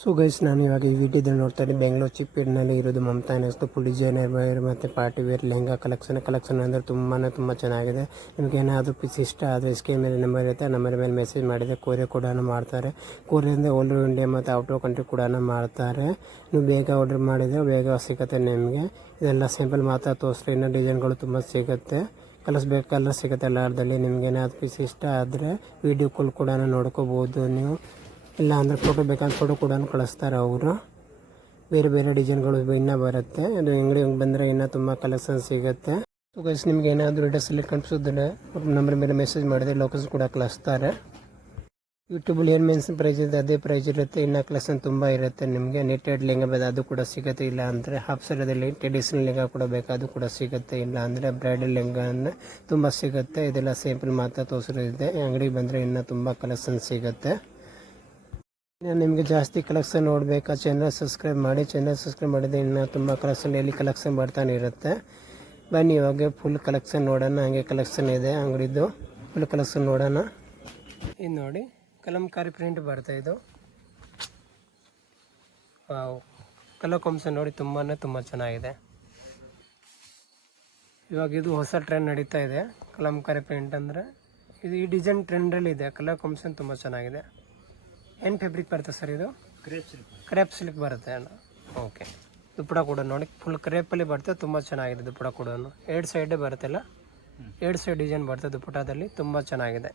So guys, ನಾನು ಇವಾಗ ಈ ವಿಡಿಯೋದಲ್ಲಿ ನೋಡ್ತಾ ಇದ್ದೀನಿ ಬೆಂಗಳೂರು ಚಿಪ್ಪೇಡ್ನಲ್ಲಿ ಇರೋದು Mamata next full designer wear ಮತ್ತು ಪಾರ್ಟಿ ವೇರ್ ಲೆಹಂಗಾ ಕಲೆಕ್ಷನ್ ಅಂದರೆ ತುಂಬ ಚೆನ್ನಾಗಿದೆ. ನಿಮಗೆ ಏನಾದರೂ ಪೀಸ್ ಇಷ್ಟ ಆದರೆ ಸ್ಕ್ರೀನ್ ಮೇಲೆ ನಂಬರ್ ಇರುತ್ತೆ, ಆ ನಂಬರ್ ಮೇಲೆ ಮೆಸೇಜ್ ಮಾಡಿದರೆ ಕೊರಿಯರ್ ಕೂಡ ಮಾಡ್ತಾರೆ. ಕೊರಿಯರಿಂದ ಆಲ್ ಓವರ್ ಇಂಡಿಯಾ ಮತ್ತು ಔಟ್ ಆಫ್ ಕಂಟ್ರಿ ಕೂಡ ಮಾಡ್ತಾರೆ. ನೀವು ಬೇಗ ಆರ್ಡರ್ ಮಾಡಿದರೆ ಬೇಗ ಸಿಗುತ್ತೆ ನಿಮಗೆ. ಇದೆಲ್ಲ ಸಿಂಪಲ್ ಮಾತ್ರ ತೋರಿಸ್ರಿ, ಇನ್ನೂ ಡಿಸೈನ್ಗಳು ತುಂಬ ಸಿಗುತ್ತೆ, ಕಲರ್ ಸಿಗುತ್ತೆ ಎಲ್ಲಾರ್ದಲ್ಲಿ. ನಿಮ್ಗೆ ಏನಾದರೂ ಪೀಸ್ ಇಷ್ಟ ಆದರೆ ವೀಡಿಯೋ ಕಾಲ್ ಕೂಡ ನೋಡ್ಕೋಬೋದು ನೀವು. ಇಲ್ಲ ಅಂದರೆ ಫೋಟೋ ಬೇಕಂದ್ರೆ ಫೋಟೋ ಕೂಡ ಕಳಿಸ್ತಾರೆ ಅವರು. ಬೇರೆ ಬೇರೆ ಡಿಸೈನ್ಗಳು ಇನ್ನೂ ಬರುತ್ತೆ. ಅದು ಅಂಗಡಿ ಬಂದರೆ ಇನ್ನೂ ತುಂಬ ಕಲೆಕ್ಷನ್ ಸಿಗುತ್ತೆ. ಸೊ ಗೈಸ್, ನಿಮ್ಗೆ ಏನಾದರೂ ಡ್ರೆಸ್ಸಲ್ಲಿ ಕನ್ಸಿದ್ರೆ ನಂಬರ್ ಮೇಲೆ ಮೆಸೇಜ್ ಮಾಡಿದರೆ ಲೊಕೇಶನ್ ಕೂಡ ಕಳಿಸ್ತಾರೆ. ಯೂಟ್ಯೂಬಲ್ಲಿ ಏನು ಮೆನ್ಷನ್ ಪ್ರೈಸ್ ಇದೆ ಅದೇ ಪ್ರೈಸ್ ಇರುತ್ತೆ. ಇನ್ನೂ ಕಲೆಕ್ಷನ್ ತುಂಬ ಇರುತ್ತೆ. ನಿಮಗೆ ನೆಟ್ಟೆಡ್ ಲೆಹಂಗಾ ಬೇಕು ಅದು ಕೂಡ ಸಿಗುತ್ತೆ. ಇಲ್ಲ ಅಂದರೆ ಹಾಫ್ ಸರದಲ್ಲಿ ಟ್ರೆಡಿಷನಲ್ ಲೆಹಂಗಾ ಕೂಡ ಬೇಕು ಅದು ಕೂಡ ಸಿಗುತ್ತೆ. ಇಲ್ಲ ಅಂದರೆ ಬ್ರೈಡಲ್ ಲೆಹಂಗಾ ತುಂಬ ಸಿಗುತ್ತೆ. ಇದೆಲ್ಲ ಸಿಂಪಲ್ ಮಾತ್ರ ತೋರಿಸಿದೆ. ಅಂಗಡಿಗೆ ಬಂದರೆ ಇನ್ನೂ ತುಂಬ ಕಲೆಕ್ಷನ್ ಸಿಗುತ್ತೆ. ನಿಮಗೆ ಜಾಸ್ತಿ ಕಲೆಕ್ಷನ್ ನೋಡಬೇಕಾ ಚಾನಲ್ ಸಬ್ಸ್ಕ್ರೈಬ್ ಮಾಡಿ. ಚಾನಲ್ ಸಬ್ಸ್ಕ್ರೈಬ್ ಮಾಡಿದರೆ ಇನ್ನೂ ತುಂಬ ಕಲೆಕ್ಷನ್ ಎಲ್ಲಿ ಕಲೆಕ್ಷನ್ ಬರ್ತಾನೆ ಇರುತ್ತೆ. ಬನ್ನಿ ಇವಾಗ ಫುಲ್ ಕಲೆಕ್ಷನ್ ನೋಡೋಣ. ಹಂಗೆ ಕಲೆಕ್ಷನ್ ಇದೆ ಅಂಗಡಿದು, ಫುಲ್ ಕಲೆಕ್ಷನ್ ನೋಡೋಣ. ಇದು ನೋಡಿ, ಕಲಂಕಾರಿ ಪ್ರಿಂಟ್ ಬರ್ತಾ ಇದು. ಕಲರ್ ಕಾಂಬಿನೇಷನ್ ನೋಡಿ ತುಂಬ ಚೆನ್ನಾಗಿದೆ. ಇವಾಗ ಇದು ಹೊಸ ಟ್ರೆಂಡ್ ನಡೀತಾ ಇದೆ ಕಲಂಕಾರಿ ಪ್ರಿಂಟ್ ಅಂದರೆ. ಇದು ಈ ಡಿಸೈನ್ ಟ್ರೆಂಡಲ್ಲಿ ಇದೆ. ಕಲರ್ ಕಾಂಬಿನೇಷನ್ ತುಂಬ ಚೆನ್ನಾಗಿದೆ. ಏನು ಫ್ಯಾಬ್ರಿಕ್ ಬರುತ್ತೆ ಸರ್ ಇದು? ಕ್ರೇಪ್ ಸಿಲ್ಕ್ ಬರುತ್ತೆ ಅಣ್ಣ. ಓಕೆ. ದುಪ್ಪಟ ಕೂಡ ನೋಡಿ ಫುಲ್ ಕ್ರೇಪಲ್ಲಿ ಬರುತ್ತೆ, ತುಂಬ ಚೆನ್ನಾಗಿದೆ. ದುಪ್ಪಟ ಕೂಡ ಎರಡು ಸೈಡೇ ಬರುತ್ತಲ್ಲ, ಎರಡು ಸೈಡ್ ಡಿಸೈನ್ ಬರುತ್ತೆ ದುಪ್ಪಟದಲ್ಲಿ, ತುಂಬ ಚೆನ್ನಾಗಿದೆ.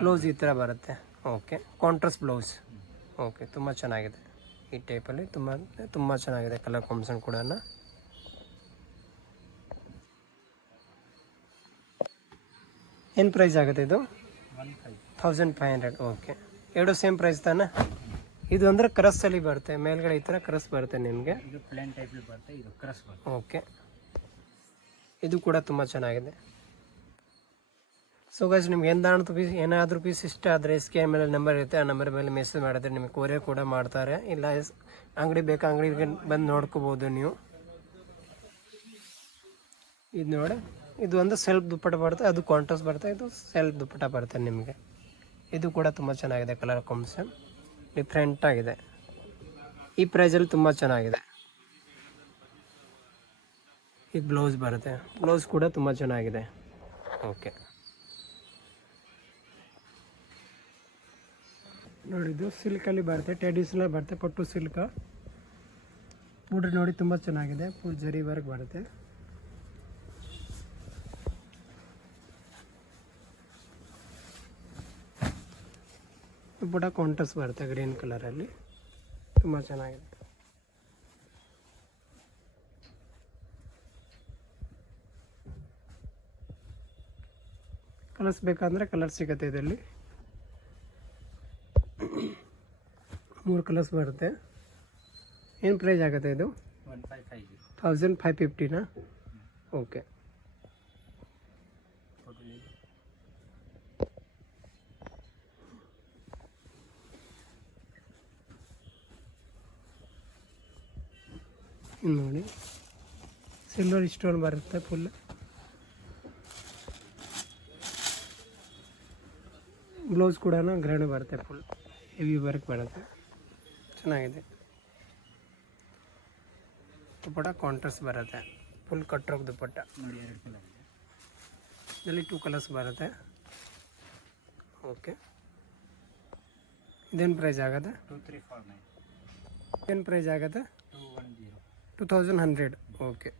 ಬ್ಲೌಸ್ ಈ ಥರ ಬರುತ್ತೆ. Okay, contrast blouse. ಓಕೆ, ತುಂಬ ಚೆನ್ನಾಗಿದೆ. ಈ ಟೈಪಲ್ಲಿ ತುಂಬ ಚೆನ್ನಾಗಿದೆ. ಕಲರ್ ಕಾಂಬಿನೇಷನ್ ಕೂಡ. ಏನು ಪ್ರೈಸ್ ಆಗುತ್ತೆ ಇದು? 1500. ಓಕೆ, ಎರಡು ಸೇಮ್ ಪ್ರೈಸ್ ತಾನೆ. ಇದು ಅಂದರೆ ಕ್ರಸ್ಸಲ್ಲಿ ಬರುತ್ತೆ, ಮೇಲ್ಗಡೆ ಈ ಥರ ಕ್ರಸ್ ಬರುತ್ತೆ ನಿಮಗೆ. ಇದು ಪ್ಲೇನ್ ಟೈಪಲ್ಲಿ ಬರುತ್ತೆ, ಇದು ಕ್ರಸ್ ಬರುತ್ತೆ. ಓಕೆ, ಇದು ಕೂಡ ತುಂಬ ಚೆನ್ನಾಗಿದೆ. ಸೊ ಗೈಸ್, ನಿಮ್ಗೆ ಏನಾದರೂ ಪೀಸ್ ಇಷ್ಟ ಆದರೆ ಸ್ಕ್ರೀನ್ ಮೇಲೆ ನಂಬರ್ ಇರುತ್ತೆ, ಆ ನಂಬರ್ ಮೇಲೆ ಮೆಸೇಜ್ ಮಾಡಿದ್ರೆ ನಿಮಗೆ ಕೊರಿಯರ್ ಕೂಡ ಮಾಡ್ತಾರೆ. ಇಲ್ಲ ಅಂಗಡಿ ಬೇಕಾ ಅಂಗಡಿಗೆ ಬಂದು ನೋಡ್ಕೋಬೋದು ನೀವು. ಇದು ನೋಡಿ, ಇದು ಒಂದು ಸೆಲ್ಫ್ ದುಪ್ಪಟ ಬರುತ್ತೆ, ಅದು ಕಾಂಟ್ರಾಸ್ಟ್ ಬರುತ್ತೆ. ಇದು ಸೆಲ್ಫ್ ದುಪ್ಪಟ ಬರುತ್ತೆ ನಿಮಗೆ. ಇದು ಕೂಡ ತುಂಬ ಚೆನ್ನಾಗಿದೆ. ಕಲರ್ ಕಾಂಬಿನೇಷನ್ ಡಿಫ್ರೆಂಟ್ ಆಗಿದೆ. ಈ ಪ್ರೈಸಲ್ಲಿ ತುಂಬ ಚೆನ್ನಾಗಿದೆ. ಈ ಬ್ಲೌಸ್ ಬರುತ್ತೆ, ಬ್ಲೌಸ್ ಕೂಡ ತುಂಬ ಚೆನ್ನಾಗಿದೆ. ಓಕೆ, ನೋಡಿದ್ದು ಸಿಲ್ಕಲ್ಲಿ ಬರುತ್ತೆ, ಟ್ರೆಡಿಷನಲ್ ಬರುತ್ತೆ, ಪಟ್ಟು ಸಿಲ್ಕ್. ಪೂಡ್ರಿ ನೋಡಿ ತುಂಬ ಚೆನ್ನಾಗಿದೆ. ಫುಲ್ ಜರಿ ವರ್ಕ್ ಬರುತ್ತೆ. ದುಪ್ಪಟ ಕಾಂಟ್ರಾಸ್ಟ್ ಬರುತ್ತೆ ಗ್ರೀನ್ ಕಲರಲ್ಲಿ, ತುಂಬ ಚೆನ್ನಾಗಿದೆ. ಕಲರ್ಸ್ ಬೇಕಂದರೆ ಕಲರ್ ಸಿಗುತ್ತೆ. ಇದರಲ್ಲಿ 3 ಕಲರ್ಸ್ ಬರುತ್ತೆ. ಏನು ಪ್ರೈಸ್ ಆಗುತ್ತೆ ಇದು? 1550ನಾ? ಓಕೆ. ನೋಡಿ, ಸಿಲ್ವರ್ ಸ್ಟೋನ್ ಬರುತ್ತೆ ಫುಲ್. ಬ್ಲೌಸ್ ಕೂಡ ಗ್ರ್ಯಾಂಡ್ ಬರುತ್ತೆ, ಫುಲ್ ಹೆವಿ ವರ್ಕ್ ಬರುತ್ತೆ, ಚೆನ್ನಾಗಿದೆ. ದುಪ್ಪಟ ಕಾಂಟ್ರಾಸ್ಟ್ ಬರುತ್ತೆ, ಫುಲ್ ಕಟ್ರೋಕ್ ದುಪ್ಪಟ ನೋಡಿ. 2 ಕಲರ್ ಇದೆ, ಇದರಲ್ಲಿ 2 ಕಲರ್ಸ್ ಬರುತ್ತೆ. ಓಕೆ, ಇದೇನು ಪ್ರೈಸ್ ಆಗುತ್ತೆ? 2349. ಏನು ಪ್ರೈಸ್ ಆಗುತ್ತೆ? 2100. ಓಕೆ,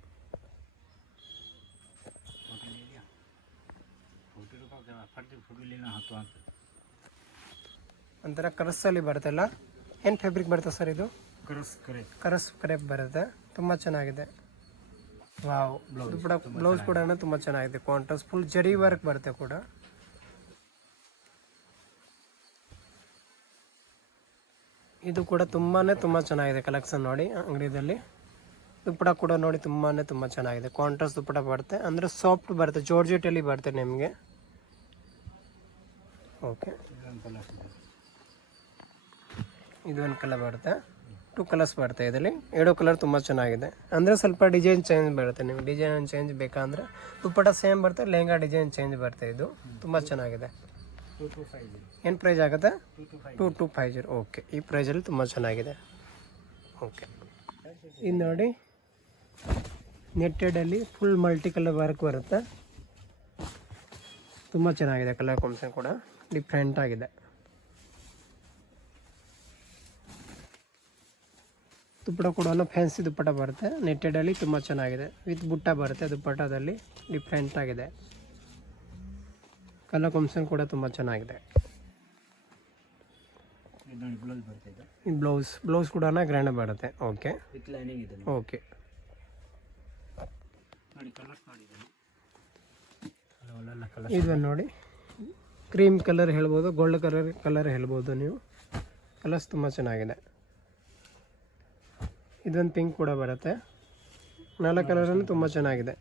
ಒಂಥರ ಕರಸಲ್ಲಿ ಬರುತ್ತಲ್ಲ. ಏನು ಫ್ಯಾಬ್ರಿಕ್ ಬರುತ್ತೆ ಸರ್ ಇದು? ಕರಸ್ ಕ್ರೇಪ್ ಬರುತ್ತೆ, ತುಂಬ ಚೆನ್ನಾಗಿದೆ. ವಾವ್, ಬ್ಲೌಸ್ ಕೂಡ ತುಂಬ ಚೆನ್ನಾಗಿದೆ. ಕಾಂಟ್ರಾಸ್ಟ್ ಫುಲ್ ಜರಿ ವರ್ಕ್ ಬರುತ್ತೆ ಕೂಡ. ಇದು ಕೂಡ ತುಂಬ ಚೆನ್ನಾಗಿದೆ ಕಲೆಕ್ಷನ್ ನೋಡಿ ಅಂಗಡಿಯಲ್ಲಿ. ದುಪ್ಪಟ ಕೂಡ ನೋಡಿ ತುಂಬ ಚೆನ್ನಾಗಿದೆ. ಕಾಂಟ್ರಾಸ್ಟ್ ದುಪ್ಪಟ ಬರುತ್ತೆ, ಅಂದರೆ ಸಾಫ್ಟ್ ಬರುತ್ತೆ, ಜಾರ್ಜೆಟಲ್ಲಿ ಬರುತ್ತೆ ನಿಮಗೆ. ಓಕೆ, ಇದೊಂದು ಕಲರ್ ಬರುತ್ತೆ, 2 ಕಲರ್ಸ್ ಬರುತ್ತೆ. ಇದರಲ್ಲಿ 2 ಕಲರ್ ತುಂಬ ಚೆನ್ನಾಗಿದೆ. ಅಂದರೆ ಸ್ವಲ್ಪ ಡಿಸೈನ್ ಚೇಂಜ್ ಬರುತ್ತೆ. ನಿಮಗೆ ಡಿಸೈನ್ ಚೇಂಜ್ ಬೇಕಂದರೆ ದುಪ್ಪಟ ಸೇಮ್ ಬರುತ್ತೆ, ಲೆಹಂಗಾ ಡಿಸೈನ್ ಚೇಂಜ್ ಬರುತ್ತೆ. ಇದು ತುಂಬ ಚೆನ್ನಾಗಿದೆ. 2250. ಏನು ಪ್ರೈಸ್ ಆಗುತ್ತೆ? 2250. 2250. ಓಕೆ, ಈ ಪ್ರೈಸಲ್ಲಿ ತುಂಬ ಚೆನ್ನಾಗಿದೆ. ಓಕೆ, ಇದು ನೋಡಿ ನೆಟ್ಟೆಡಲ್ಲಿ ಫುಲ್ ಮಲ್ಟಿ ಕಲರ್ ವರ್ಕ್ ಬರುತ್ತೆ. ತುಂಬ ಚೆನ್ನಾಗಿದೆ, ಕಲರ್ ಕಾಂಬಿನೇಷನ್ ಕೂಡ ಡಿಫ್ರೆಂಟ್ ಆಗಿದೆ. ದುಪ್ಪಟ ಕೂಡ ಫ್ಯಾನ್ಸಿ ದುಪ್ಪಟ ಬರುತ್ತೆ. ನೆಟ್ಟೆಡಲ್ಲಿ ತುಂಬ ಚೆನ್ನಾಗಿದೆ. ವಿತ್ ಬುಟ್ಟ ಬರುತ್ತೆ. ದುಪ್ಪಟದಲ್ಲಿ ಡಿಫ್ರೆಂಟ್ ಆಗಿದೆ. ಕಲರ್ ಕಾಂಬಿನೇಷನ್ ಕೂಡ ತುಂಬ ಚೆನ್ನಾಗಿದೆ. ಇದು ನೋಡಿ ಬ್ಲೌಸ್ ಬರ್ತಿದೆ. ಈ ಬ್ಲೌಸ್ ಕೂಡ ಗ್ರ್ಯಾಂಡ್ ಬರುತ್ತೆ. ಓಕೆ, ವಿತ್ ಲೈನಿಂಗ್ ಇದೆ. ಓಕೆ, ನೋಡಿ ಕಲರ್ಸ್ ನೋಡಿದ್ದೀನಿ. ಕಲರ್ ಇದು ನೋಡಿ ಕ್ರೀಮ್ ಕಲರ್ ಹೇಳ್ಬೋದು, ಗೋಲ್ಡ್ ಕಲರ್ ಹೇಳ್ಬೋದು ನೀವು. ಕಲರ್ಸ್ ತುಂಬ ಚೆನ್ನಾಗಿದೆ. ಇದೊಂದು ಪಿಂಕ್ ಕೂಡ ಬರುತ್ತೆ. 4 ಕಲರನ್ನು ತುಂಬ ಚೆನ್ನಾಗಿದೆ.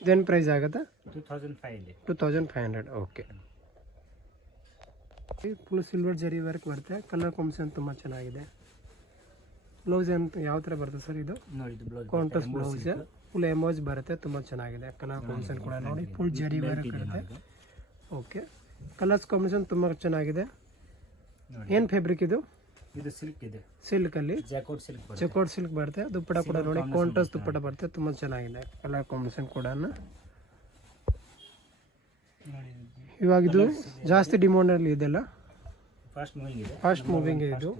ಇದೇನು ಪ್ರೈಸ್ ಆಗುತ್ತೆ? 2500. 2500. ಓಕೆ, ಫುಲ್ ಸಿಲ್ವರ್ ಜರಿ ವರ್ಕ್ ಬರುತ್ತೆ. ಕಲರ್ ಕಾಂಬಿನೇಷನ್ ತುಂಬ ಚೆನ್ನಾಗಿದೆ. ಬ್ಲೌಸ್ ಅಂತ ಯಾವ ಥರ ಬರುತ್ತೆ ಸರ್? ಇದು ನೋಡಿ ಇದು ಬ್ಲೌಸ್ ಕಾಂಟ್ರಾಸ್ಟ್ ಬ್ಲೌಸ್, ಫುಲ್ ಎಮೋಜ್ ಬರುತ್ತೆ. ತುಂಬ ಚೆನ್ನಾಗಿದೆ. ಕಲರ್ ಕಾಂಬಿನೇಷನ್ ಕೂಡ ನೋಡಿ ಫುಲ್ ಜರಿ ವರ್ಕ್ ಇರುತ್ತೆ. ಓಕೆ, ಕಲರ್ಸ್ ಕಾಂಬಿನೇಷನ್ ತುಂಬ ಚೆನ್ನಾಗಿದೆ. ಏನು ಫ್ಯಾಬ್ರಿಕ್ ಇದು? ಇದು ಸಿಲ್ಕ್ ಇದೆ. ಸಿಲ್ಕಲ್ಲಿ ಜಾಕೋಟ್ ಸಿಲ್ಕ್ ಬರುತ್ತೆ. ಚೆಕೋಟ್ ಸಿಲ್ಕ್ ಬರುತ್ತೆ. ದುಪ್ಪಟ ಕೂಡ ನೋಡಿ ಕಾಂಟ್ರಾಸ್ಟ್ ದುಪ್ಪಟ ಬರುತ್ತೆ. ತುಂಬ ಚೆನ್ನಾಗಿದೆ. ಕಲರ್ ಕಾಂಬಿನೇಷನ್ ಕೂಡ ನೋಡಿ ಇವಾಗ ಇದು ಜಾಸ್ತಿ ಡಿಮಾಂಡಲ್ಲಿ ಇದೆಲ್ಲ, ಫಾಸ್ಟ್ ಮೂವಿಂಗ್ ಇದೆ. ಇದು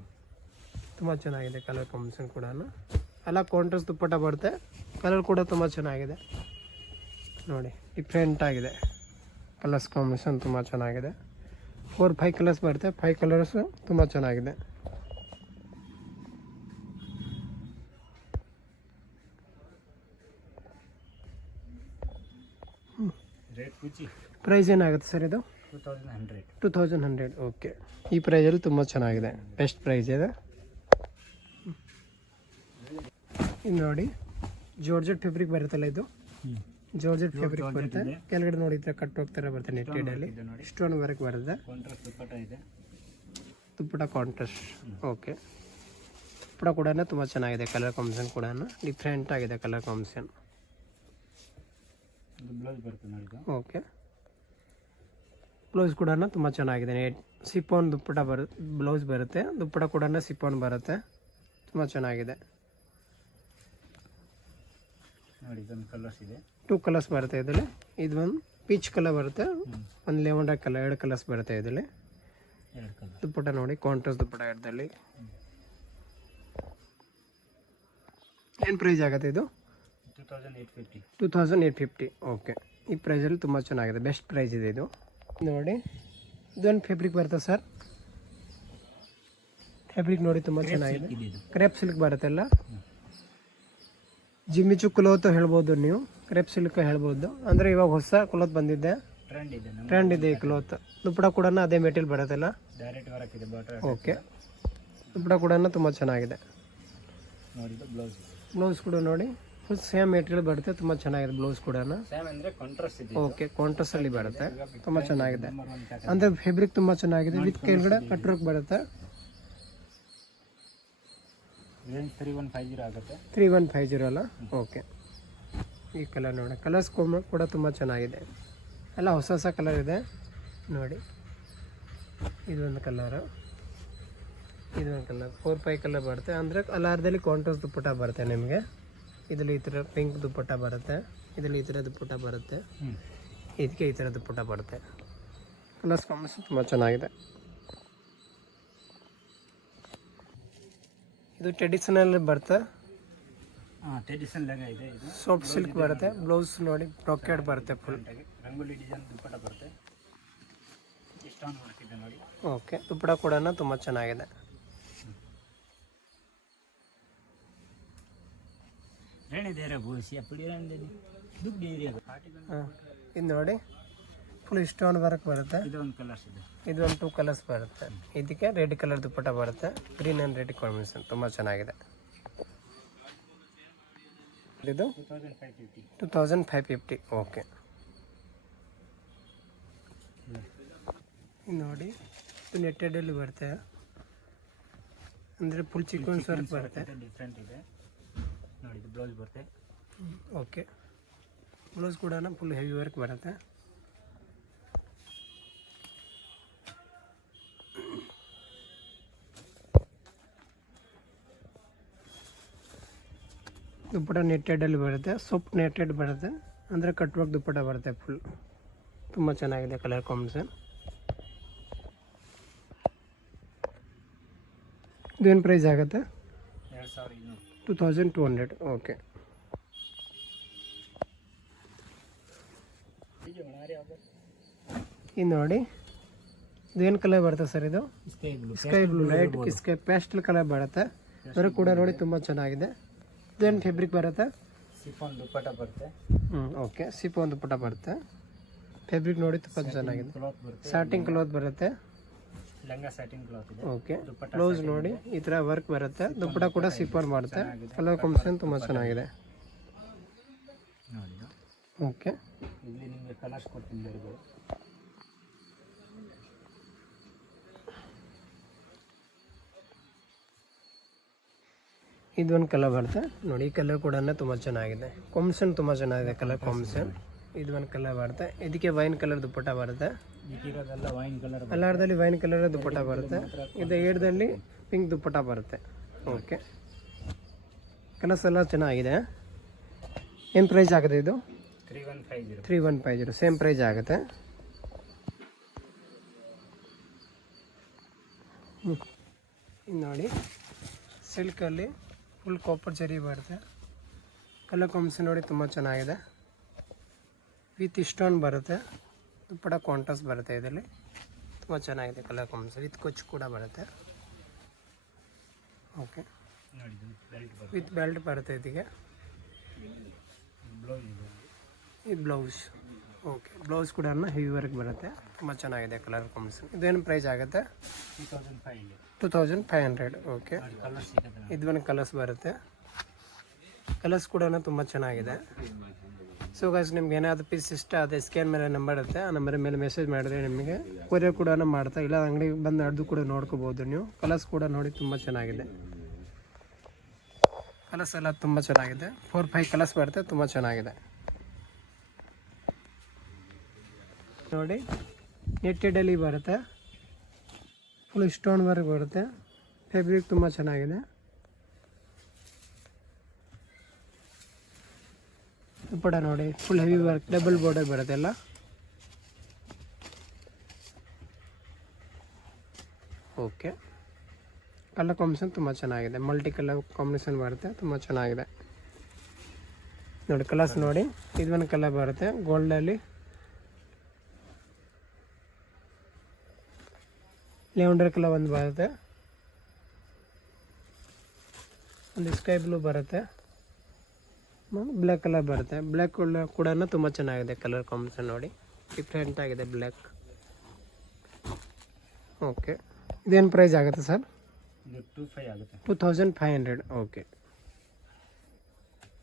ತುಂಬ ಚೆನ್ನಾಗಿದೆ. ಕಲರ್ ಕಾಂಬಿನೇಷನ್ ಕೂಡ ಎಲ್ಲ ಕಾಂಟ್ರಾಸ್ಟ್ ದುಪ್ಪಟ ಬರುತ್ತೆ. ಕಲರ್ ಕೂಡ ತುಂಬ ಚೆನ್ನಾಗಿದೆ. ನೋಡಿ ಡಿಫ್ರೆಂಟ್ ಆಗಿದೆ. ಕಲರ್ಸ್ ಕಾಂಬಿನೇಷನ್ ತುಂಬ ಚೆನ್ನಾಗಿದೆ. 4-5 ಕಲರ್ಸ್ ಬರುತ್ತೆ. 5 ಕಲರ್ಸ್ ತುಂಬ ಚೆನ್ನಾಗಿದೆ. ರೇಟ್ ಕುಚಿ ಪ್ರೈಸ್ ಏನಾಗುತ್ತೆ ಸರ್ ಇದು? 2100. 2100. ಓಕೆ, ಈ ಪ್ರೈಸಲ್ಲಿ ತುಂಬ ಚೆನ್ನಾಗಿದೆ. ಬೆಸ್ಟ್ ಪ್ರೈಸ್ ಇದೆ. ಇದು ನೋಡಿ ಜಾರ್ಜೆಟ್ ಫ್ಯಾಬ್ರಿಕ್ ಬರುತ್ತಲ್ಲ, ಇದು ಜಾರ್ಜೆಟ್ ಫ್ಯಾಬ್ರಿಕ್ ಬರುತ್ತೆ. ಕೆಳಗಡೆ ನೋಡಿದ್ರೆ ಕಟ್ ಹೋಗ್ತಾರೆ ಬರುತ್ತೆ. ನೆಟ್ಟೆಡಲ್ಲಿ ಸ್ಟೋನ್ ವರ್ಕ್ ಬರುತ್ತೆ. ಕಾಂಟ್ರಾಸ್ಟ್ ದುಪ್ಪಟ್ಟ ಇದೆ. ದುಪ್ಪಟ ಕಾಂಟ್ರಾಸ್ಟ್. ಓಕೆ, ದುಪ್ಪಟ ಕೂಡ ತುಂಬ ಚೆನ್ನಾಗಿದೆ. ಕಲರ್ ಕಾಂಬಿನೇಷನ್ ಕೂಡ ಡಿಫ್ರೆಂಟ್ ಆಗಿದೆ. Colour combination. ಇದು ಬ್ಲೌಸ್ ಬರುತ್ತೆ ನೋಡಿ ಇದು. ಓಕೆ, ಬ್ಲೌಸ್ ಕೂಡ ತುಂಬ ಚೆನ್ನಾಗಿದೆ. ಸಿಫಾನ್ ದುಪ್ಪಟ ಬ್ಲೌಸ್ ಬರುತ್ತೆ. ದುಪ್ಪಟ ಕೂಡ ಸಿಫಾನ್ ಬರುತ್ತೆ. ತುಂಬ ಚೆನ್ನಾಗಿದೆ. ನೋಡಿ ಇದೊಂದು ಕಲರ್ಸ್ ಇದೆ. 2 ಕಲರ್ಸ್ ಬರುತ್ತೆ ಇದರಲ್ಲಿ. ಇದು ಒಂದು ಪೀಚ್ ಕಲರ್ ಬರುತ್ತೆ, ಒಂದು ಲೆವೆಂಡರ್ ಕಲರ್. 2 ಕಲರ್ಸ್ ಬರುತ್ತೆ ಇದರಲ್ಲಿ. 2 ಕಲರ್. ದುಪ್ಪಟ ನೋಡಿ ಕಾಂಟ್ರಾಸ್ಟ್ ದುಪ್ಪಟ ಇದರಲ್ಲಿ. ಏನು ಪ್ರೈಸ್ ಆಗುತ್ತೆ ಇದು? 2850. 2850. ಓಕೆ, ಈ ಪ್ರೈಸಲ್ಲಿ ತುಂಬ ಚೆನ್ನಾಗಿದೆ. ಬೆಸ್ಟ್ ಪ್ರೈಸ್ ಇದೆ ಇದು. ನೋಡಿ ಇದೊಂದು ಫ್ಯಾಬ್ರಿಕ್ ಬರುತ್ತೆ ಸರ್. ಫ್ಯಾಬ್ರಿಕ್ ನೋಡಿ ತುಂಬ ಚೆನ್ನಾಗಿದೆ. ಕ್ರೇಪ್ ಸಿಲ್ಕ್ ಬರುತ್ತೆಲ್ಲ. ಜಿಮ್ಮಿಚು ಕ್ಲೋತ್ ಹೇಳ್ಬೋದು ನೀವು, ಕ್ರೇಪ್ ಸಿಲ್ಕ್ ಹೇಳ್ಬೋದು. ಅಂದರೆ ಇವಾಗ ಹೊಸ ಕ್ಲೋತ್ ಬಂದಿದೆ, ಟ್ರೆಂಡ್ ಇದೆ ಈ ಕ್ಲೋತ್. ದುಪ್ಪಟ ಕೂಡ ಅದೇ ಮೆಟೀರಿಯಲ್ ಬರುತ್ತಲ್ಲ. ಡೈರೆಕ್ಟ್ ವರ್ಕ್ ಇದೆ ಬಾಟರ್. ಓಕೆ, ದುಪ್ಪಟ ಕೂಡ ತುಂಬ ಚೆನ್ನಾಗಿದೆ. ನೋಡಿ ಇದು ಬ್ಲೌಸ್. ಬ್ಲೌಸ್ ಕೂಡ ನೋಡಿ ಫುಲ್ ಸೇಮ್ ಮೆಟೀರಿಯಲ್ ಬರುತ್ತೆ. ತುಂಬ ಚೆನ್ನಾಗಿದೆ ಬ್ಲೌಸ್ ಕೂಡ. ಸೇಮ್ ಅಂದ್ರೆ ಕಾಂಟ್ರಾಸ್ಟ್ ಇದೆ. ಓಕೆ, ಕಾಂಟ್ರಾಸ್ಟಲ್ಲಿ ಬರುತ್ತೆ. ತುಂಬ ಚೆನ್ನಾಗಿದೆ. ಅಂದರೆ ಫ್ಯಾಬ್ರಿಕ್ ತುಂಬ ಚೆನ್ನಾಗಿದೆ. ವಿತ್ ಕೆಳಗಡೆ ಕಟ್ ವರ್ಕ್ ಬರುತ್ತೆ. ರೇಂಜ್ 3150 ಆಗುತ್ತೆ. 3150 ಅಲ್ಲ? ಓಕೆ, ಈ ಕಲರ್ ನೋಡಿ. ಕಲರ್ಸ್ ಕೂಡ ತುಂಬ ಚೆನ್ನಾಗಿದೆ. ಎಲ್ಲ ಹೊಸ ಹೊಸ ಕಲರ್ ಇದೆ ನೋಡಿ. ಇದೊಂದು ಕಲರು, ಇದೊಂದು ಕಲರ್. 4-5 ಕಲರ್ ಬರುತ್ತೆ. ಅಂದರೆ ಕಲರ್ದಲ್ಲಿ ಕಾಂಟ್ರಾಸ್ಟ್ ದುಪ್ಪಟ ಬರುತ್ತೆ ನಿಮಗೆ. ಇದರಲ್ಲಿ ಈ ಥರ ಪಿಂಕ್ ದುಪ್ಪಟ ಬರುತ್ತೆ. ಇದರಲ್ಲಿ ಈ ಥರ ದುಪ್ಪಟ ಬರುತ್ತೆ. ಇದಕ್ಕೆ ಈ ಥರ ದುಪ್ಪಟ ಬರುತ್ತೆ. ಕಲರ್ಸ್ ಕಾಂಬಿನೇಷನ್ ತುಂಬ ಚೆನ್ನಾಗಿದೆ. ಇದು ಟ್ರೆಡಿಷನಲ್ ಬರುತ್ತೆ. ಟ್ರೆಡಿಷನಲ್ ಲೆಗ ಇದೆ. ಇದು ಸಾಫ್ಟ್ ಸಿಲ್ಕ್ ಬರುತ್ತೆ. ಬ್ಲೌಸ್ ನೋಡಿ ಬ್ರೊಕೆಟ್ ಬರುತ್ತೆ. ಫುಲ್ ರಂಗೋಲಿ ಡಿಸೈನ್ ದುಪ್ಪಟ ಬರುತ್ತೆ. ಸ್ಟೋನ್ ವರ್ಕ್ ಇದೆ ನೋಡಿ. ಓಕೆ, ದುಪ್ಪಟ ಕೂಡ ತುಂಬ ಚೆನ್ನಾಗಿದೆ. ಇದು ನೋಡಿ ಫುಲ್ ಸ್ಟೋನ್ ವರ್ಕ್ ಬರುತ್ತೆ. ಇದೊಂದು ಕಲರ್ಸ್ ಇದೆ. ಇದೊಂದು 2 ಕಲರ್ಸ್ ಬರುತ್ತೆ. ಇದಕ್ಕೆ ರೆಡ್ ಕಲರ್ ದುಪ್ಪಟ ಬರುತ್ತೆ. ಗ್ರೀನ್ ಆ್ಯಂಡ್ ರೆಡ್ ಕಾಂಬಿನೇಷನ್ ತುಂಬ ಚೆನ್ನಾಗಿದೆ. ಇದು 2550. ಓಕೆ, ನೋಡಿ ಇದು ನೆಟ್ಟೆಡಲ್ಲಿ ಬರುತ್ತೆ. ಅಂದರೆ ಫುಲ್ ಚಿಕನ್ಸ್ ವರ್ಕ್ ಬರುತ್ತೆ. ಡಿಫ್ರೆಂಟ್ ಇದೆ ನೋಡಿ. ಇದು ಬ್ಲೌಸ್ ಬರುತ್ತೆ. ಓಕೆ, ಬ್ಲೌಸ್ ಕೂಡ ಫುಲ್ ಹೆವಿ ವರ್ಕ್ ಬರುತ್ತೆ. ದುಪ್ಪಟ ನೆಟ್ಟೆಡಲ್ಲಿ ಬರುತ್ತೆ, ಸೊಪ್ಪು ನೆಟ್ಟೆಡ್ ಬರುತ್ತೆ, ಅಂದರೆ ಕಟ್ ವರ್ಕ್ ದುಪ್ಪಟ ಬರುತ್ತೆ ಫುಲ್. ತುಂಬ ಚೆನ್ನಾಗಿದೆ ಕಲರ್ ಕಾಂಬಿನೇಷನ್. ಇದೇನು ಪ್ರೈಸ್ ಆಗುತ್ತೆ? 2200. ಓಕೆ. ಇದು ನೋಡಿ, ಇದೇನು ಕಲರ್ ಬರುತ್ತೆ ಸರ್? ಇದು sky blue, light sky pastel colour ಬರುತ್ತೆ. ಬರೋ ಕೂಡ ನೋಡಿ ತುಂಬ ಚೆನ್ನಾಗಿದೆ. ಇದೇನು ಫ್ಯಾಬ್ರಿಕ್ ಬರುತ್ತೆ? ಸಿಫಾನ್ ದುಪ್ಪಟ ಬರುತ್ತೆ. ಓಕೆ, ಸಿಫಾನ್ ದುಪ್ಪಟ ಬರುತ್ತೆ. ಫ್ಯಾಬ್ರಿಕ್ ನೋಡಿ ತುಂಬ ಚೆನ್ನಾಗಿದೆ. ಕ್ಲಾತ್ ಬರುತ್ತೆ, ಸ್ಟಾರ್ಟಿಂಗ್ ಕ್ಲಾತ್ ಬರುತ್ತೆ. ಲಂಗ ಸ್ಯಾಟಿನ್ ಕ್ಲಾತ್ ಇದೆ. ಓಕೆ, ಬ್ಲೌಸ್ ನೋಡಿ ಈ ಥರ ವರ್ಕ್ ಬರುತ್ತೆ. ದುಪ್ಪಟ ಕೂಡ ಸಿಫಾನ್ ಮಾಡುತ್ತೆ. ಕಲರ್ ಕಾಂಬಿನೇಷನ್ ತುಂಬ ಚೆನ್ನಾಗಿದೆ. ನೋಡಿ ಓಕೆ, ಇಲ್ಲಿ ನಿಮಗೆ ಕಲರ್ಸ್ ಕೊಡ್ತೀನಿ ಬೇರೆ. ಇದೊಂದು ಕಲರ್ ಬರುತ್ತೆ ನೋಡಿ. ಈ ಕಲರ್ ಕೂಡ ತುಂಬ ಚೆನ್ನಾಗಿದೆ. ಕಾಂಬಿನೇಷನ್ ತುಂಬ ಚೆನ್ನಾಗಿದೆ ಕಲರ್ ಕಾಂಬಿನೇಷನ್. ಇದೊಂದು ಕಲರ್ ಬರುತ್ತೆ. ಇದಕ್ಕೆ ವೈನ್ ಕಲರ್ ದುಪ್ಪಟ ಬರುತ್ತೆ. ಇದೆಲ್ಲ ವೈನ್ ಕಲರ್, ಕಲರ್ದಲ್ಲಿ ವೈನ್ ಕಲರ್ ದುಪ್ಪಟ ಬರುತ್ತೆ. ಇದು ಏಡ್ದಲ್ಲಿ ಪಿಂಕ್ ದುಪ್ಪಟ ಬರುತ್ತೆ. ಓಕೆ, ಕಲರ್ಸ್ ಎಲ್ಲ ಚೆನ್ನಾಗಿದೆ. ಏನು ಪ್ರೈಸ್ ಆಗುತ್ತೆ ಇದು? 3150. ಸೇಮ್ ಪ್ರೈಸ್ ಆಗುತ್ತೆ. ಇದು ನೋಡಿ, ಸಿಲ್ಕಲ್ಲಿ ಫುಲ್ ಕಾಪರ್ ಜರಿ ಬರುತ್ತೆ. ಕಲರ್ ಕಾಂಬಿನೇಷನ್ ನೋಡಿ ತುಂಬ ಚೆನ್ನಾಗಿದೆ. ವಿತ್ ಸ್ಟೋನ್ ಬರುತ್ತೆ. ದುಪ್ಪಟ ಕಾಂಟ್ರಾಸ್ಟ್ ಬರುತ್ತೆ. ಇದರಲ್ಲಿ ತುಂಬ ಚೆನ್ನಾಗಿದೆ ಕಲರ್ ಕಾಂಬಿನೇಷನ್. ವಿತ್ ಕೊಚ್ಚು ಕೂಡ ಬರುತ್ತೆ. ಓಕೆ, ವಿತ್ ಬೆಲ್ಟ್ ಬರುತ್ತೆ. ಇದಕ್ಕೆ ಇದು ಬ್ಲೌಸ್. ಓಕೆ, ಬ್ಲೌಸ್ ಕೂಡ ಹೆವಿ ವರ್ಕ್ ಬರುತ್ತೆ. ತುಂಬ ಚೆನ್ನಾಗಿದೆ ಕಲರ್ ಕಾಂಬಿನೇಷನ್. ಇದೇನು ಪ್ರೈಸ್ ಆಗುತ್ತೆ? 2500. ಓಕೆ, ಇದೊಂದು ಕಲರ್ಸ್ ಬರುತ್ತೆ. ಕಲರ್ಸ್ ಕೂಡ ತುಂಬ ಚೆನ್ನಾಗಿದೆ. ಸೊ ಗೈಸ್, ನಿಮ್ಗೆ ಏನಾದರೂ ಪೀಸ್ ಇಷ್ಟ ಅದೇ ಸ್ಕ್ಯಾನ್ ಮೇಲೆ ನಂಬರ್ ಇರುತ್ತೆ. ಆ ನಂಬರ್ ಮೇಲೆ ಮೆಸೇಜ್ ಮಾಡಿದ್ರೆ ನಿಮಗೆ ಕೊರಿಯರ್ ಕೂಡ ಮಾಡ್ತಾ, ಇಲ್ಲ ಅಂಗಡಿಗೆ ಬಂದು ಅಡ್ದು ಕೂಡ ನೋಡ್ಕೋಬೋದು ನೀವು. ಕಲರ್ಸ್ ಕೂಡ ನೋಡಿ ತುಂಬ ಚೆನ್ನಾಗಿದೆ. ಕಲರ್ಸ್ ಎಲ್ಲ ತುಂಬ ಚೆನ್ನಾಗಿದೆ. 4-5 ಕಲರ್ಸ್ ಬರುತ್ತೆ. ತುಂಬ ಚೆನ್ನಾಗಿದೆ ನೋಡಿ. ನೆಟ್ಟೆಡಲ್ಲಿ ಬರುತ್ತೆ. ಫುಲ್ ಸ್ಟೋನ್ ವರ್ಕ್ ಬರುತ್ತೆ. ಫ್ಯಾಬ್ರಿಕ್ ತುಂಬ ಚೆನ್ನಾಗಿದೆ. ದುಪ್ಪಟ ನೋಡಿ full heavy work, double border ಬರುತ್ತೆ ಎಲ್ಲ. ಓಕೆ, ಕಲರ್ ಕಾಂಬಿನೇಷನ್ ತುಂಬ ಚೆನ್ನಾಗಿದೆ. ಮಲ್ಟಿ ಕಲರ್ ಕಾಂಬಿನೇಷನ್ ಬರುತ್ತೆ. ತುಂಬ ಚೆನ್ನಾಗಿದೆ ನೋಡಿ. ಕಲರ್ಸ್ ನೋಡಿ, ಇದೊಂದು ಕಲರ್ ಬರುತ್ತೆ ಗೋಲ್ಡಲ್ಲಿ. ಲೆವೆಂಡರ್ ಕಲರ್ ಒಂದು ಬರುತ್ತೆ. ಒಂದು ಸ್ಕೈ ಬ್ಲೂ ಬರುತ್ತೆ. ಬ್ಲ್ಯಾಕ್ ಕಲರ್ ಬರುತ್ತೆ. ಬ್ಲ್ಯಾಕ್ ಕೂಡ ತುಂಬ ಚೆನ್ನಾಗಿದೆ ಕಲರ್ ಕಾಂಬಿನೇಷನ್ ನೋಡಿ. ಡಿಫ್ರೆಂಟ್ ಆಗಿದೆ ಬ್ಲ್ಯಾಕ್. ಓಕೆ, ಇದೇನು ಪ್ರೈಸ್ ಆಗುತ್ತೆ ಸರ್? 2500. ಓಕೆ,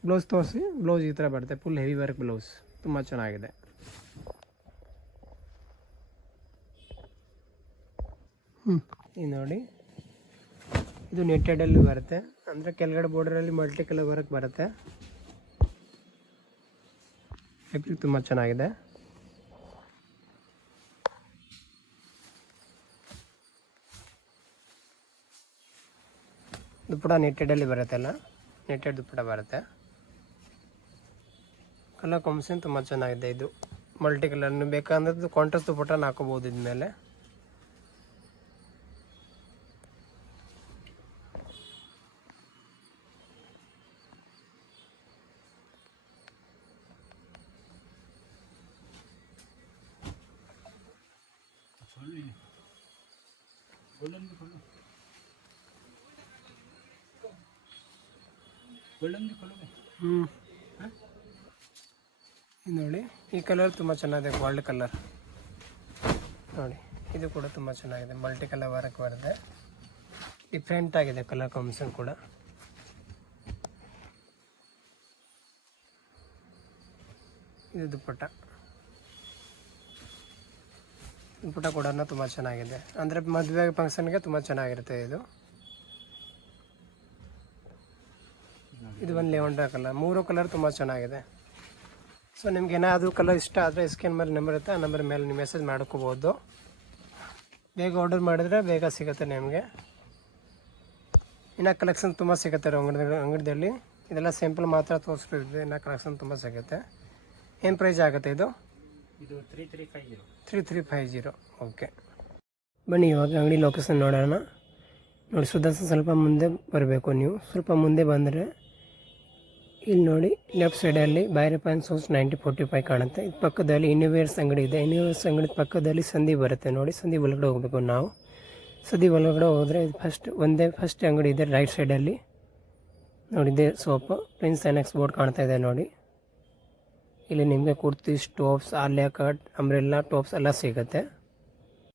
ಬ್ಲೌಸ್ ತೋರಿಸಿ. ಬ್ಲೌಸ್ ಈ ಥರ ಬರುತ್ತೆ. Full heavy work blouse. ತುಂಬ ಚೆನ್ನಾಗಿದೆ. ಇದು ನೋಡಿ, ಇದು ನೆಟ್ಟೆಡಲ್ಲಿ ಬರುತ್ತೆ. ಅಂದರೆ ಕೆಳಗಡೆ ಬಾರ್ಡರಲ್ಲಿ ಮಲ್ಟಿ ಕಲರ್ ವರ್ಕ್ ಬರುತ್ತೆ. ಫ್ಯಾಬ್ರಿಕ್ ತುಂಬ ಚೆನ್ನಾಗಿದೆ. ದುಪ್ಪಟ ನೆಟ್ಟೆಡಲ್ಲಿ ಬರುತ್ತೆ. ಎಲ್ಲ ನೆಟ್ಟೆಡ್ ದುಪ್ಪಟ ಬರುತ್ತೆ. ಕಲರ್ ಕಾಂಬಿನೇಷನ್ ತುಂಬ ಚೆನ್ನಾಗಿದೆ. ಇದು ಮಲ್ಟಿ ಕಲರ್ ಬೇಕಂದ್ರೆ ಕಾಂಟ್ರಾಸ್ಟ್ ದುಪ್ಪಟ ಹಾಕೋಬೋದು ಇದ್ಮೇಲೆ. ನೋಡಿ, ಈ ಕಲರ್ ತುಂಬ ಚೆನ್ನಾಗಿದೆ. ಗೋಲ್ಡ್ ಕಲರ್ ನೋಡಿ. ಇದು ಕೂಡ ತುಂಬ ಚೆನ್ನಾಗಿದೆ. ಮಲ್ಟಿ ಕಲರ್ ವರ್ಕ್ ಬರುತ್ತೆ. ಡಿಫ್ರೆಂಟ್ ಆಗಿದೆ ಕಲರ್ ಕಾಂಬಿನೇಷನ್ ಕೂಡ. ಇದು ದುಪ್ಪಟ. ದುಪ್ಪಟ ಕೂಡ ತುಂಬ ಚೆನ್ನಾಗಿದೆ. ಅಂದರೆ ಮದುವೆ ಫಂಕ್ಷನ್ಗೆ ತುಂಬ ಚೆನ್ನಾಗಿರುತ್ತೆ ಇದು. ಇದು ಒಂದು ಲೆವೆಂಡರ್ ಕಲರ್. 3 ಕಲರ್ ತುಂಬ ಚೆನ್ನಾಗಿದೆ. ಸೊ ನಿಮ್ಗೆ ಏನಾದರೂ ಕಲರ್ ಇಷ್ಟ ಆದರೆ ಸ್ಕ್ಯಾನ್ ಮೇಲೆ ನಂಬರ್ ಇರುತ್ತೆ. ಆ ನಂಬರ್ ಮೇಲೆ ನೀವು ಮೆಸೇಜ್ ಮಾಡ್ಕೋಬೋದು. ಬೇಗ ಆರ್ಡರ್ ಮಾಡಿದ್ರೆ ಬೇಗ ಸಿಗುತ್ತೆ ನಿಮಗೆ. ಇನ್ನು ಕಲೆಕ್ಷನ್ ತುಂಬ ಸಿಗುತ್ತೆ ಅಂಗಡಿಯಲ್ಲಿ. ಇದೆಲ್ಲ ಸಿಂಪಲ್ ಮಾತ್ರ ತೋರಿಸ್ಬಿಟ್ಟಿದೆ, ಇನ್ನು ಕಲೆಕ್ಷನ್ ತುಂಬ ಸಿಗುತ್ತೆ. ಏನು ಪ್ರೈಸ್ ಆಗುತ್ತೆ ಇದು? ಇದು 3350. 3350. ಓಕೆ, ಬನ್ನಿ ಇವಾಗ ಅಂಗಡಿ ಲೊಕೇಶನ್ ನೋಡೋಣ. ನೋಡಿ ಸುಧಾರಿಸ ಸ್ವಲ್ಪ ಮುಂದೆ ಬರಬೇಕು. ನೀವು ಸ್ವಲ್ಪ ಮುಂದೆ ಬಂದರೆ ಇಲ್ಲಿ ನೋಡಿ ಲೆಫ್ಟ್ ಸೈಡಲ್ಲಿ ಬೈರಪ್ಪನ್ ಸೋಸ್ 9045 ಕಾಣುತ್ತೆ. ಇದು ಪಕ್ಕದಲ್ಲಿ ಇನ್ನೋವೇರ್ಸ್ ಅಂಗಡಿ ಇದೆ. ಇನ್ನೋವೇರ್ಸ್ ಅಂಗಡಿ ಪಕ್ಕದಲ್ಲಿ ಸಂಧಿ ಬರುತ್ತೆ ನೋಡಿ. ಸಂಧಿ ಒಳಗಡೆ ಹೋಗಬೇಕು ನಾವು. ಸಂಧಿ ಒಳಗಡೆ ಹೋದರೆ ಫಸ್ಟ್ ಅಂಗಡಿ ಇದೆ ರೈಟ್ ಸೈಡಲ್ಲಿ ನೋಡಿದ್ದೆ ಸೋಪು ಪ್ರಿನ್ಸ್ ಎನೆಕ್ಸ್ ಬೋರ್ಡ್ ಕಾಣ್ತಾ ಇದೆ ನೋಡಿ. ಇಲ್ಲಿ ನಿಮಗೆ kurtis, tops, Alia cut, umbrella tops ಎಲ್ಲ ಸಿಗುತ್ತೆ.